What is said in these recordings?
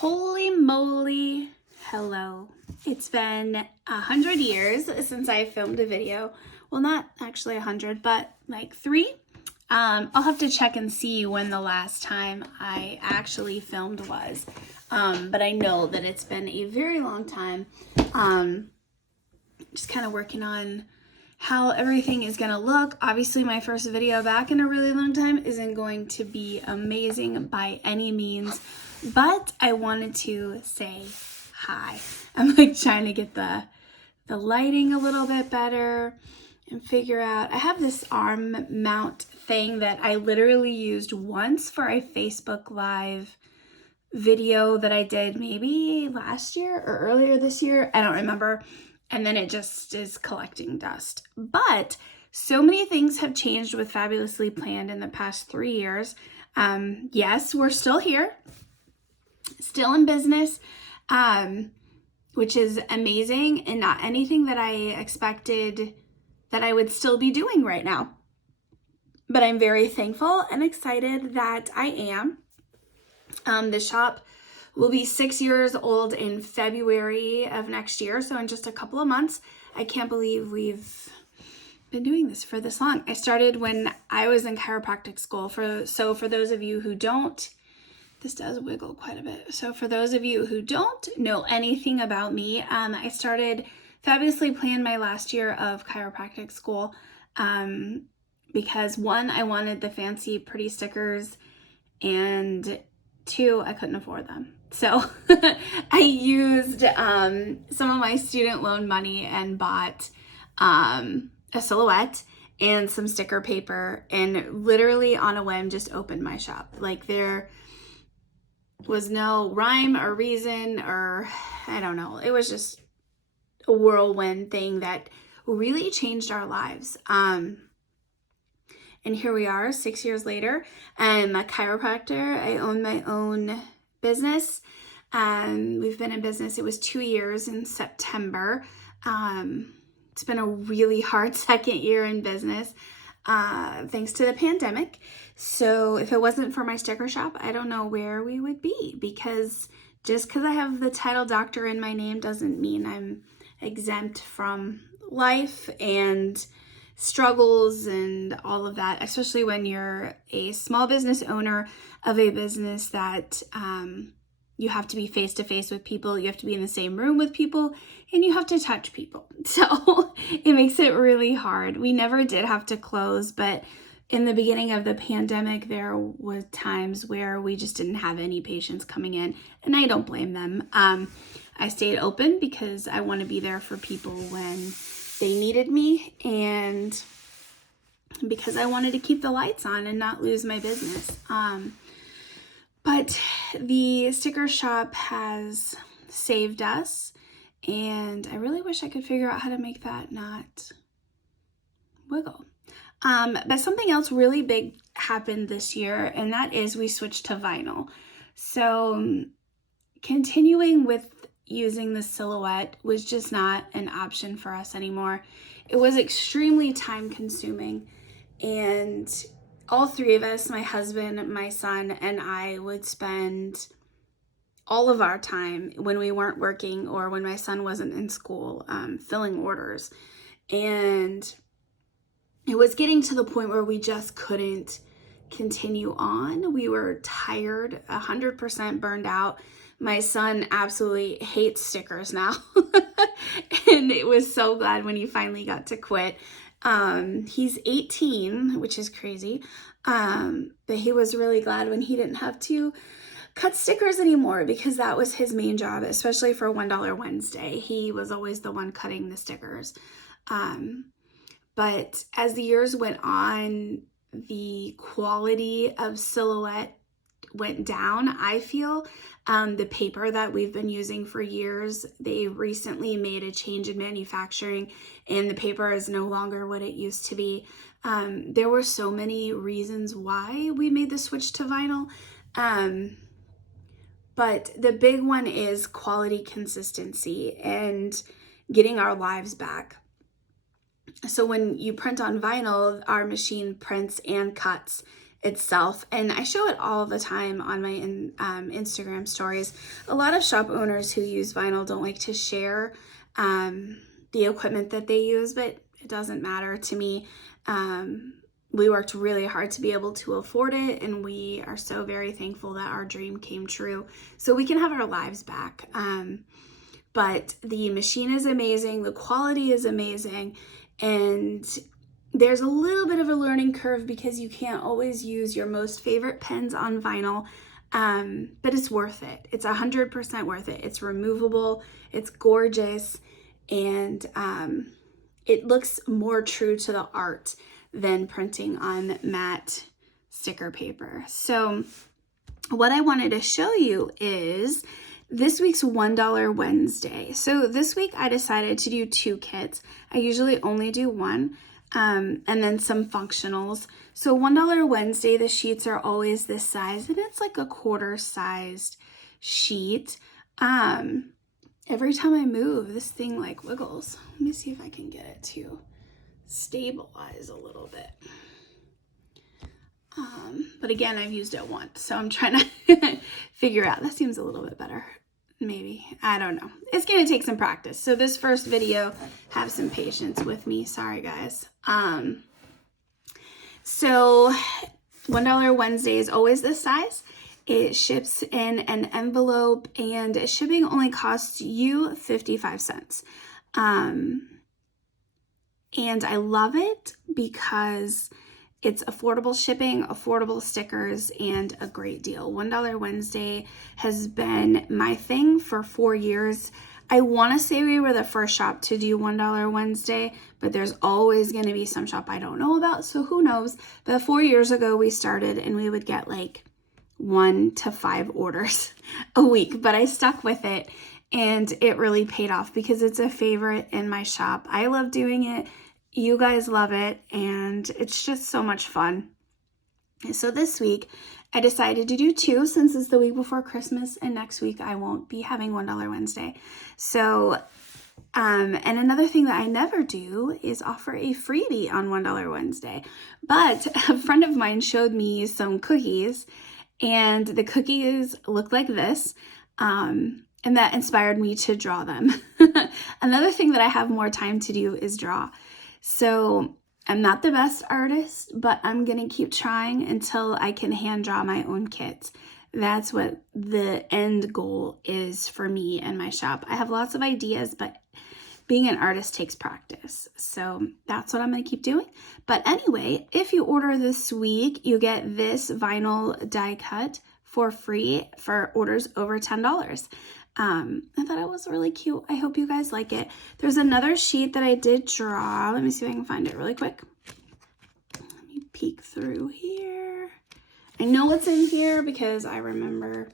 Holy moly, hello. It's been 100 years since I filmed a video. Well, not actually 100, but like 3. I'll have to check and see when the last time I actually filmed was. But I know that it's been a very long time. Just kind of working on how everything is going to look. Obviously, my first video back in a really long time isn't going to be amazing by any means, but I wanted to say hi. I'm like trying to get the lighting a little bit better and figure out. I have this arm mount thing that I literally used once for a Facebook Live video that I did maybe last year or earlier this year. I don't remember. And then it just is collecting dust. But so many things have changed with Fabulously Planned in the past 3 years. Yes, we're still here, still in business, which is amazing and not anything that I expected that I would still be doing right now. But I'm very thankful and excited that I am. The shop will be 6 years old in February of next year, so in just a couple of months. I can't believe we've been doing this for this long. I started when I was in chiropractic school. So for those of you who don't, this does wiggle quite a bit. So for those of you who don't know anything about me, I started Fabulously Planned my last year of chiropractic school because 1, I wanted the fancy pretty stickers, and 2, I couldn't afford them. So I used some of my student loan money and bought a silhouette and some sticker paper, and literally on a whim just opened my shop. Like, there was no rhyme or reason, or I don't know. It was just a whirlwind thing that really changed our lives. And here we are 6 years later. I'm a chiropractor. I own my own business. We've been in business. It was 2 years in September. It's been a really hard second year in business, thanks to the pandemic. So if it wasn't for my sticker shop, I don't know where we would be, because just because I have the title doctor in my name doesn't mean I'm exempt from life and struggles and all of that, especially when you're a small business owner of a business that you have to be face to face with people, you have to be in the same room with people, and you have to touch people. So it makes it really hard. We never did have to close, but in the beginning of the pandemic, there was times where we just didn't have any patients coming in, and I don't blame them. I stayed open because I want to be there for people when they needed me, and because I wanted to keep the lights on and not lose my business. But the sticker shop has saved us, and I really wish I could figure out how to make that not wiggle. But something else really big happened this year, and that is we switched to vinyl. So continuing with using the silhouette was just not an option for us anymore. It was extremely time consuming, and all 3 of us, my husband, my son, and I, would spend all of our time when we weren't working or when my son wasn't in school filling orders. And it was getting to the point where we just couldn't continue on. We were tired, 100% burned out. My son absolutely hates stickers now. And it was so glad when he finally got to quit. He's 18, which is crazy. But he was really glad when he didn't have to cut stickers anymore, because that was his main job, especially for $1 Wednesday. He was always the one cutting the stickers. But as the years went on, the quality of silhouette went down, I feel. The paper that we've been using for years, they recently made a change in manufacturing, and the paper is no longer what it used to be. There were so many reasons why we made the switch to vinyl. But the big one is quality consistency and getting our lives back. So when you print on vinyl, our machine prints and cuts itself. And I show it all the time on my Instagram stories. A lot of shop owners who use vinyl don't like to share the equipment that they use, but it doesn't matter to me. We worked really hard to be able to afford it, and we are so very thankful that our dream came true so we can have our lives back. But the machine is amazing, the quality is amazing, and there's a little bit of a learning curve because you can't always use your most favorite pens on vinyl, but it's worth it. It's 100% worth it. It's removable, it's gorgeous, and it looks more true to the art than printing on matte sticker paper. So what I wanted to show you is this week's $1 Wednesday. So this week I decided to do 2 kits. I usually only do 1, and then some functionals. So $1 Wednesday, the sheets are always this size, and it's like a quarter-sized sheet. Every time I move, this thing like wiggles. Let me see if I can get it to stabilize a little bit. But again, I've used it once, so I'm trying to figure out. That seems a little bit better. Maybe. I don't know. It's going to take some practice. So this first video, have some patience with me. Sorry, guys. So $1 Wednesday is always this size. It ships in an envelope, and shipping only costs you 55 cents. And I love it because it's affordable shipping, affordable stickers, and a great deal. $1 Wednesday has been my thing for 4 years. I want to say we were the first shop to do $1 Wednesday, but there's always going to be some shop I don't know about, so who knows. But 4 years ago we started, and we would get like 1 to 5 orders a week, but I stuck with it, and it really paid off because it's a favorite in my shop. I love doing it. You guys love it, and it's just so much fun. So this week, I decided to do 2 since it's the week before Christmas, and next week I won't be having $1 Wednesday. So, and another thing that I never do is offer a freebie on $1 Wednesday. But a friend of mine showed me some cookies, and the cookies look like this. And that inspired me to draw them. Another thing that I have more time to do is draw. So I'm not the best artist, but I'm going to keep trying until I can hand draw my own kits. That's what the end goal is for me and my shop. I have lots of ideas, but being an artist takes practice. So that's what I'm going to keep doing. But anyway, if you order this week, you get this vinyl die cut for free for orders over $10. I thought it was really cute. I hope you guys like it. There's another sheet that I did draw. Let me see if I can find it really quick. Let me peek through here. I know it's in here because I remember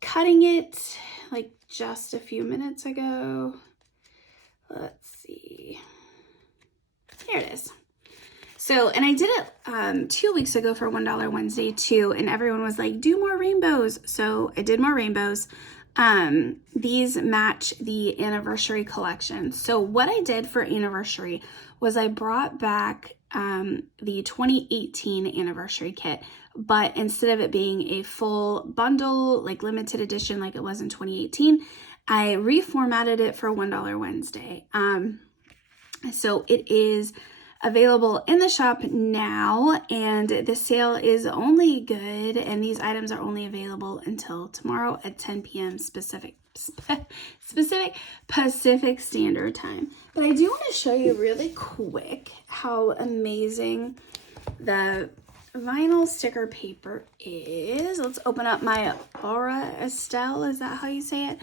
cutting it like just a few minutes ago. Let's see. Here it is. So, and I did it 2 weeks ago for $1 Wednesday too, and everyone was like, do more rainbows. So I did more rainbows. These match the anniversary collection. So what I did for anniversary was I brought back the 2018 anniversary kit, but instead of it being a full bundle, like limited edition like it was in 2018, I reformatted it for $1 Wednesday. So it is available in the shop now, and the sale is only good, and these items are only available until tomorrow at 10 p.m. Pacific Standard Time. But I do want to show you really quick how amazing the vinyl sticker paper is. Let's open up my Aura Estelle. Is that how you say it?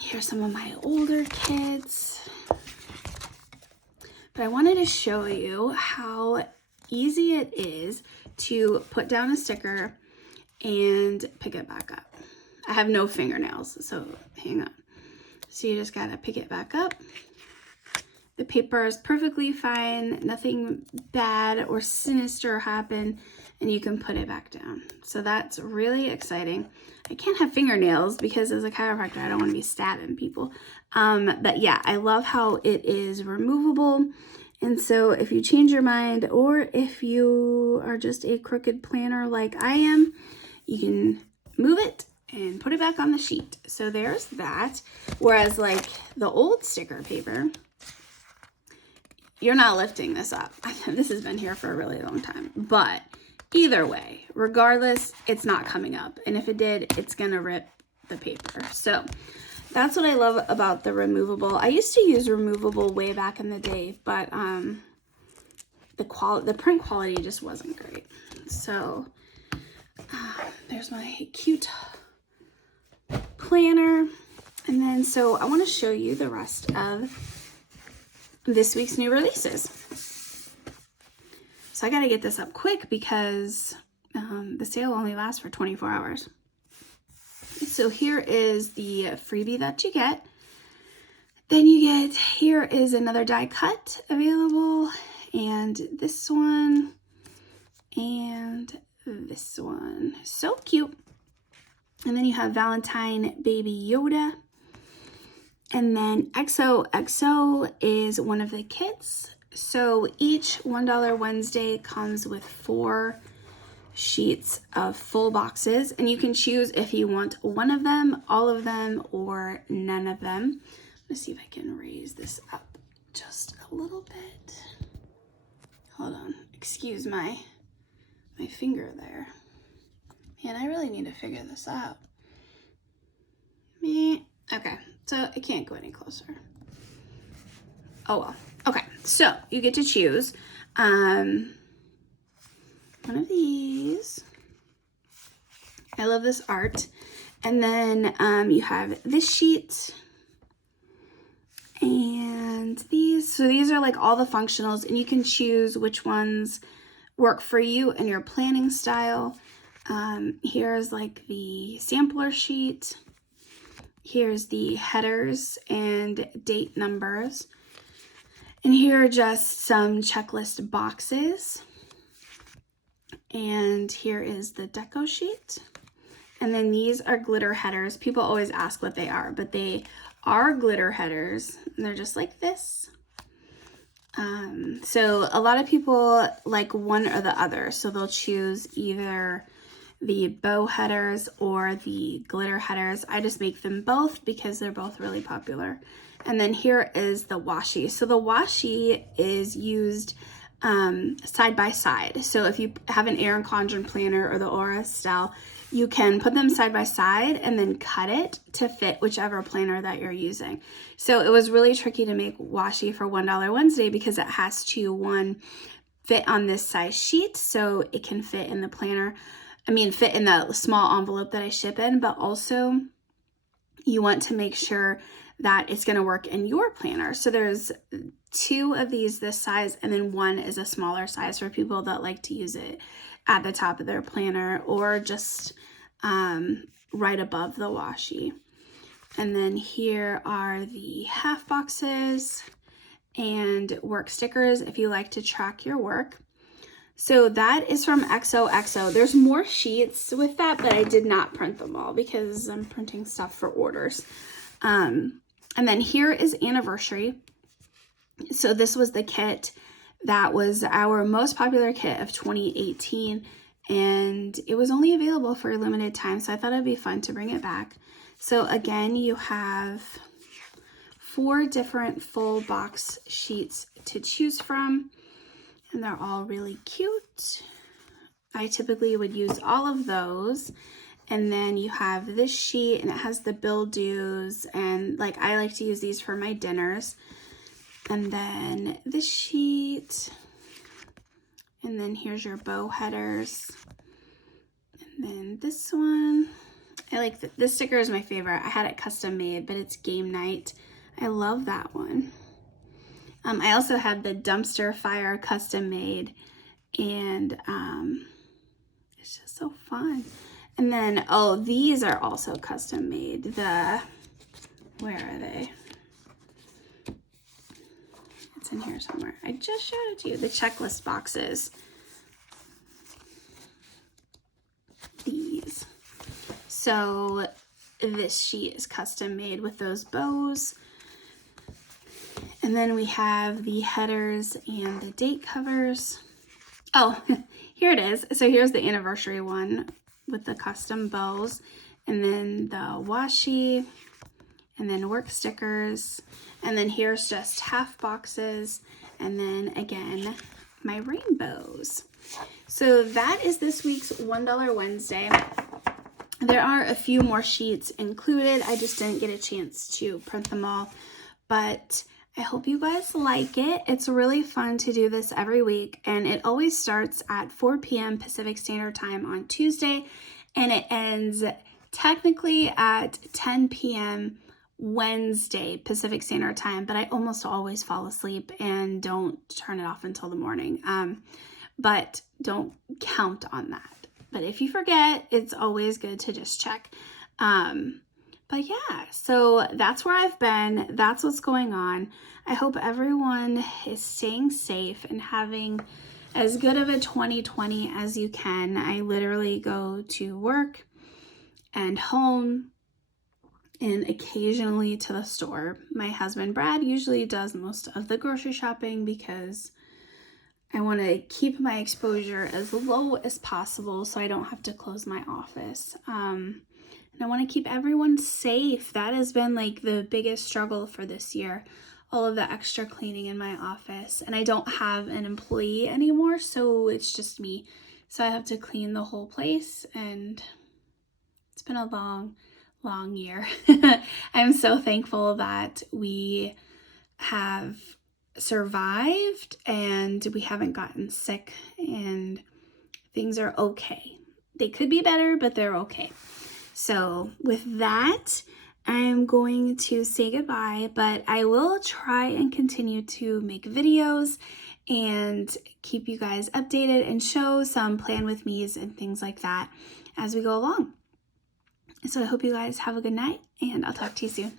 Here's some of my older kits. But I wanted to show you how easy it is to put down a sticker and pick it back up. I have no fingernails, so hang on. So you just gotta pick it back up. The paper is perfectly fine, nothing bad or sinister happened, and you can put it back down. So that's really exciting. I can't have fingernails because as a chiropractor, I don't want to be stabbing people. But yeah, I love how it is removable And so if you change your mind, or if you are just a crooked planner like I am, you can move it and put it back on the sheet. So there's that. Whereas like the old sticker paper, you're not lifting this up. This has been here for a really long time. But either way, regardless, it's not coming up. And if it did, it's gonna rip the paper. So that's what I love about the removable. I used to use removable way back in the day, but the print quality just wasn't great. So there's my cute planner. And then so I want to show you the rest of this week's new releases. So I got to get this up quick because the sale only lasts for 24 hours. So here is the freebie that you get. Then you get, here is another die cut available, and this one, and this one. So cute. And then you have Valentine Baby Yoda. And then XOXO is one of the kits. So each $1 Wednesday comes with 4 sheets of full boxes, and you can choose if you want one of them, all of them, or none of them. Let's see if I can raise this up just a little bit. Hold on, excuse my finger there. Man, I really need to figure this out. Okay, so it can't go any closer. Oh well. Okay, so you get to choose one of these. I love this art. And then you have this sheet and these. So these are like all the functionals, and you can choose which ones work for you and your planning style. Here's like the sampler sheet. Here's the headers and date numbers. And here are just some checklist boxes. And here is the deco sheet. And then these are glitter headers. People always ask what they are, but they are glitter headers. And they're just like this. So a lot of people like one or the other. So they'll choose either the bow headers or the glitter headers. I just make them both because they're both really popular. And then here is the washi. So the washi is used side by side. So if you have an Erin Condren planner or the Aura style, you can put them side by side and then cut it to fit whichever planner that you're using. So it was really tricky to make washi for $1 Wednesday because it has to, one, fit on this size sheet so it can fit in the planner. Fit in the small envelope that I ship in, but also you want to make sure that it's going to work in your planner. So there's 2 of these this size, and then 1 is a smaller size for people that like to use it at the top of their planner or just right above the washi. And then here are the half boxes and work stickers if you like to track your work. So that is from XOXO. There's more sheets with that, but I did not print them all because I'm printing stuff for orders. And then here is Anniversary. So this was the kit that was our most popular kit of 2018, and it was only available for a limited time, so I thought it'd be fun to bring it back. So again, you have 4 different full box sheets to choose from, and they're all really cute. I typically would use all of those. And then you have this sheet, and it has the bill dues, and like I like to use these for my dinners. And then this sheet, and then here's your bow headers, and then this one. I like this sticker is my favorite. I had it custom made, but it's game night. I love that one. I also had the dumpster fire custom made, and it's just so fun. And then, oh, these are also custom made. Where are they? It's in here somewhere. I just showed it to you. The checklist boxes. These. So this sheet is custom made with those bows. And then we have the headers and the date covers. Oh, here it is. So here's the anniversary one with the custom bows, and then the washi, and then work stickers, and then here's just half boxes, and then again, my rainbows. So that is this week's $1 Wednesday. There are a few more sheets included. I just didn't get a chance to print them all, but I hope you guys like it. It's really fun to do this every week, and it always starts at 4 p.m. Pacific Standard Time on Tuesday, and it ends technically at 10 p.m. Wednesday Pacific Standard Time, but I almost always fall asleep and don't turn it off until the morning. But don't count on that. But if you forget, it's always good to just check. But yeah, so that's where I've been. That's what's going on. I hope everyone is staying safe and having as good of a 2020 as you can. I literally go to work and home and occasionally to the store. My husband, Brad, usually does most of the grocery shopping because I want to keep my exposure as low as possible so I don't have to close my office. And I want to keep everyone safe. That has been like the biggest struggle for this year. All of the extra cleaning in my office. And I don't have an employee anymore, so it's just me. So I have to clean the whole place, and it's been a long year. I'm so thankful that we have survived and we haven't gotten sick, and things are okay. They could be better, but they're okay. So with that, I'm going to say goodbye, but I will try and continue to make videos and keep you guys updated and show some plan with me's and things like that as we go along. So I hope you guys have a good night, and I'll talk to you soon.